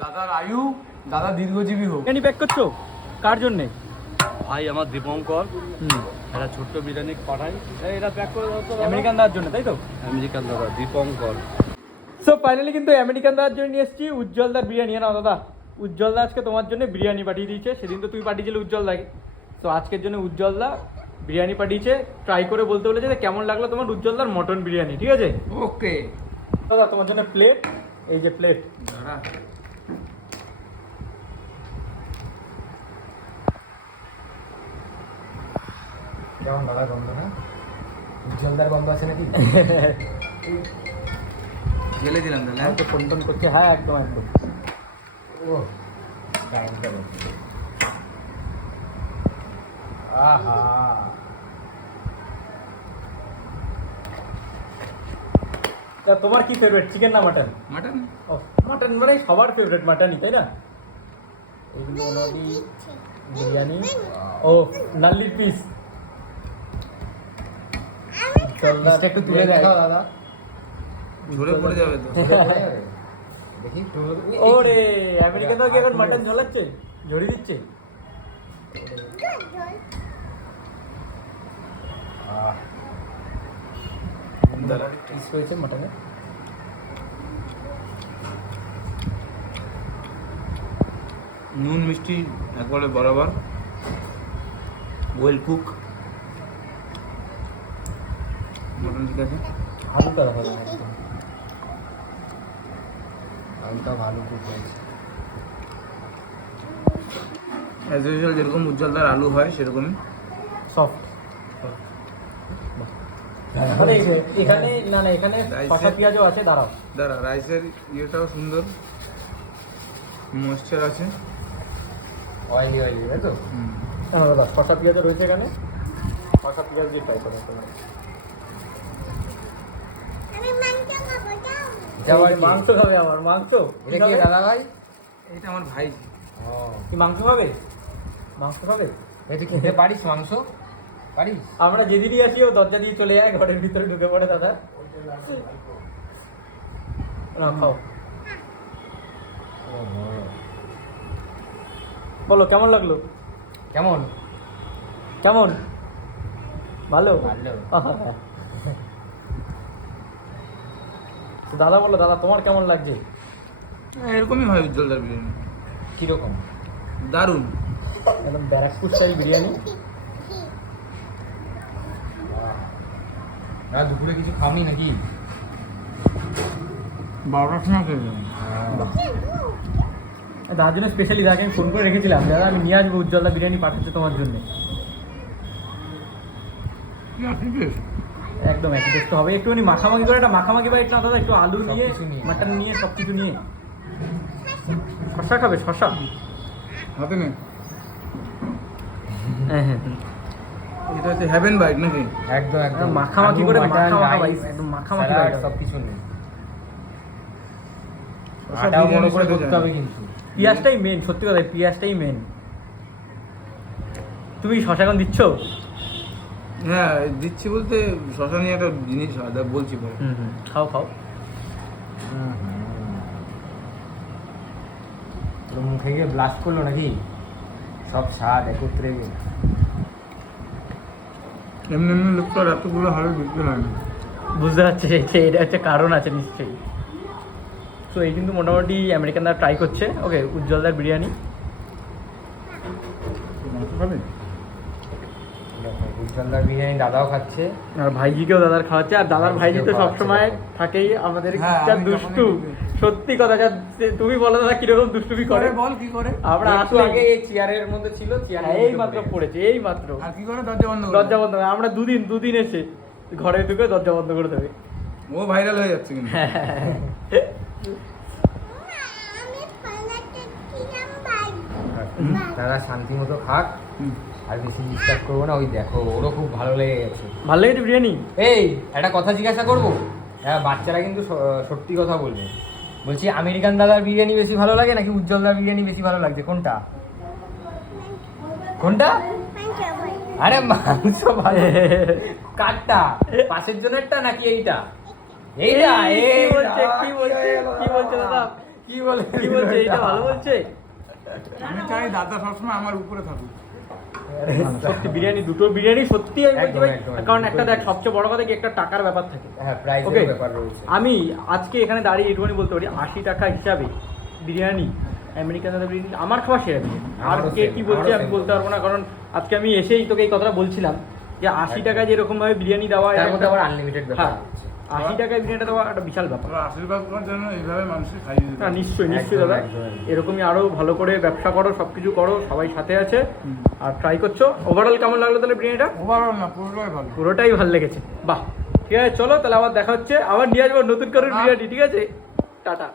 দাদার আয়ু দাদা দীর্ঘজীবী হোক। বিরিয়ানি প্যাক করছ? কার জন্যে? ভাই আমার দীপঙ্কর। একটা ছোট্ট বিরিয়ানি পাঠাই এই, এটা প্যাক করে দাও তো দাদা। আমেরিকান দাদার জন্য তাই তো? আমেরিকান দাদা দীপঙ্কর। সো ফাইনালি কিন্তু আমেরিকান দাদার জন্য নিয়ে এসেছি উজ্জ্বলদার বিরিয়ানি। না দাদা উজ্জ্বলদা আজকে তোমার জন্য বিরিয়ানি পাঠিয়ে দিয়েছে। সেদিন তো তুই পাঠিয়েছিলে উজ্জ্বলদাকে তো আজকের জন্য উজ্জ্বলদা বিরিয়ানি পাঠিয়েছে। ট্রাই করে বলতে বলেছে যে কেমন লাগল তোমার উজ্জ্বল উজ্জ্বলদার মটন বিরিয়ানি ঠিক আছে? ওকে দাদা তোমার জন্য প্লেট এই যে প্লেট দাঁড়া। কেমন দাদা গন্ধ না উজ্জ্বলদার গন্ধ আছে নাকি? জেলে দিলাম তাহলে হ্যাঁ? তো ফোন টোন করছে হ্যাঁ একদম একদম। ও দারুণ দারুণ। আহা। তা তোমার কি ফেভারিট চিকেন না মাটন মাটন ও মাটন মানে সবার ফেভারিট মাটনই তাই না? এইগুলো মোটামুটি বিরিয়ানি। ও নাল্লির পিস একটু তুলে দেখাও দাদা। ঝরে পড়ে যাবে তো। দেখি ওরে আমেরিকা তো কি এখন মাটন ঝোলাচ্ছে ঝরিয়ে দিচ্ছে? পিস হয়েছে মাটনে নুন মিষ্টি একবারে বরাবর। ওয়েল কুক মটন ঠিক আছে হালকা একদম। আলুটা ভালো হয়েছে। অ্যাজ ইউজুয়াল যেরকম উজ্জ্বলদার আলু হয় সেরকমই। সফট মানে এখানে না না এখানে শসা পেঁয়াজও আছে দাঁড়াও। দাঁড়া রাইসের ইয়েটাও সুন্দর। ময়েশ্চার আছে। অয়েলি অয়েলি তাই তো? হুম। হ্যাঁ শসা পেঁয়াজও রয়েছে এখানে। শসা পেঁয়াজ দিয়ে ট্রাই করো তোমরা যাওয়ার এই যে মাংস খাবে আমার মাংস? এটা কি দাদা ভাই এটা আমার ভাই ও। কি মাংস খাবে? মাংস খাবে? এটা খেতে পারিস মাংস? পারিস আমরা যেদিনই আসি ও দরজা দিয়ে চলে যায় ঘরের ভিতরে ঢুকে পড়ে দাদা। না খাও। বলো কেমন লাগল? কেমন? কেমন? ভালো? ভালো। তো দাদা বলল দাদা তোমার কেমন লাগছে? এরকমই হয় উজ্জ্বলদার বিরিয়ানি। কীরকম? দারুণ। একদম ব্যারাকপুর স্টাইল বিরিয়ানি। না দুপুরে কিছু খাওনি নাকি? বারোটার সময় খেয়েছিলাম দাদার জন্য স্পেশালি দাদাকে আমি ফোন করে রেখেছিলাম দাদা আমি নিয়ে আসব উজ্জ্বলদা বিরিয়ানি পাঠাচ্ছে তোমার জন্য। একদম একই টেস্ট হবে একটুখানি মাখামাখি করে একটা মাখামাখি বা একটু দাদা একটু আলু নিয়ে। মাটন নিয়ে সব কিছু নিয়ে। শশা খাবে শশা হাতে হ্যাঁ হ্যাঁ। এটা হচ্ছে হ্যাভেন বাইট নাকি? একদম একদম। মাখামাখি করে মাটন, মাখা মাখা রাইস, ভাই, একদম মাখামাখি স্যালাড, সব কিছু নেই আটাও বড় করে সাথে হবে কিন্তু। পেঁয়াজটাই মেন সত্যি কথা পেঁয়াজটাই মেন তুমি শশা এখন দিচ্ছ? হ্যাঁ দিচ্ছি বলতে শশা নিয়ে একটা জিনিস আলাদা বলছি পরে। হুম হুম খাও খাও। তোর মুখে গিয়ে ব্লাস্ট করল নাকি? সব স্বাদ একত্রে। এমনি এমনি লোকটা এতগুলো হারে বিক্রি হয় না। বুঝতে পারছি যে এটা হচ্ছে কারণ আছে নিশ্চয়ই। তো এই কিন্তু মোটামুটি আমেরিকানরা ট্রাই করছে। ওকে উজ্জ্বলদার বিরিয়ানি। বিরিয়ানি দাদাও খাচ্ছে। আর ভাইজিকেও দাদার খাওয়াচ্ছে আর দাদার ভাইজি তো সবসময় থাকেই আমাদের হ্যাঁ, যা দুষ্টু। সত্যি কথা যা তুমি বলো দাদা কীরকম দুষ্টুমি করে? বল কি করে? আমরা আসলে আগে এই চেয়ারের মধ্যে ছিল চেয়ার হ্যাঁ, এই মাত্র পড়েছে এই মাত্র আর কি করে? দরজা বন্ধ দরজা বন্ধ করে আমরা দুদিন দুদিন এসে ঘরে ঢুকে দরজা বন্ধ করে দেবে। ও ভাইরাল হয়ে যাচ্ছে কিন্তু। দাদা শান্তি মতো খাক। আর বেশি ডিস্টার্ব করব না ওই দেখো ওরও খুব ভালো লেগে গেছে। ভালো লেগেছে বিরিয়ানি? এই একটা কথা জিজ্ঞাসা করব? হ্যাঁ বাচ্চারা কিন্তু সত্যি কথা বলবে। বলছি আমেরিকান দাদার বিরিয়ানি বেশি ভালো লাগে নাকি উজ্জ্বলদার বিরিয়ানি বেশি ভালো লাগছে? কোনটা? কোনটা? আরে মাংস ভালো। কাঠটা পাশের জনেরটা নাকি এইটা? এইটা এই বলছে কি বলছে কি বলছে দাদা? কি বলে কি বলছে এটা ভালো বলছে? আমি চাই দাদা সবসময় আমার উপরে থাকুক। সত্যি বিরিয়ানি দুটো বিরিয়ানি সত্যি। কারণ একটা দেখ সবচেয়ে বড় কথা কি একটা টাকার ব্যাপার থাকে। হ্যাঁ আমি আজকে এখানে দাঁড়িয়ে এটুখানি বলতে পারি আশি টাকা হিসাবে বিরিয়ানি আমেরিকান দাদা বিরিয়ানি আমার খাওয়া সেরা বিরিয়ানি। আর কে কি বলছে আমি বলতে পারব না কারণ আজকে আমি এসেই তোকে এই কথাটা বলছিলাম যে আশি টাকা যেরকম ভাবে বিরিয়ানি দেওয়া হয় আনলিমিটেড হ্যাঁ আশি টাকায় বিরিয়ানিটা দেওয়া একটা বিশাল ব্যাপার। আশীর্বাদ করার জন্য এইভাবে মানুষকে খাইয়ে দিতে না নিশ্চয়ই নিশ্চয়ই দাদা। এরকমই আরও ভালো করে ব্যবসা করো সব কিছু করো সবাই সাথে আছে। আর ট্রাই করছ। ওভারঅল কেমন লাগল তাহলে বিরিয়ানিটা? ওভারঅল না পুরোটাই ভালো। পুরোটাই ভালো লেগেছে। বাহ। ঠিক আছে চলো তাহলে আবার দেখা হচ্ছে। আবার নিয়ে আসব নতুন করে বিরিয়ানি ঠিক আছে? টাটা।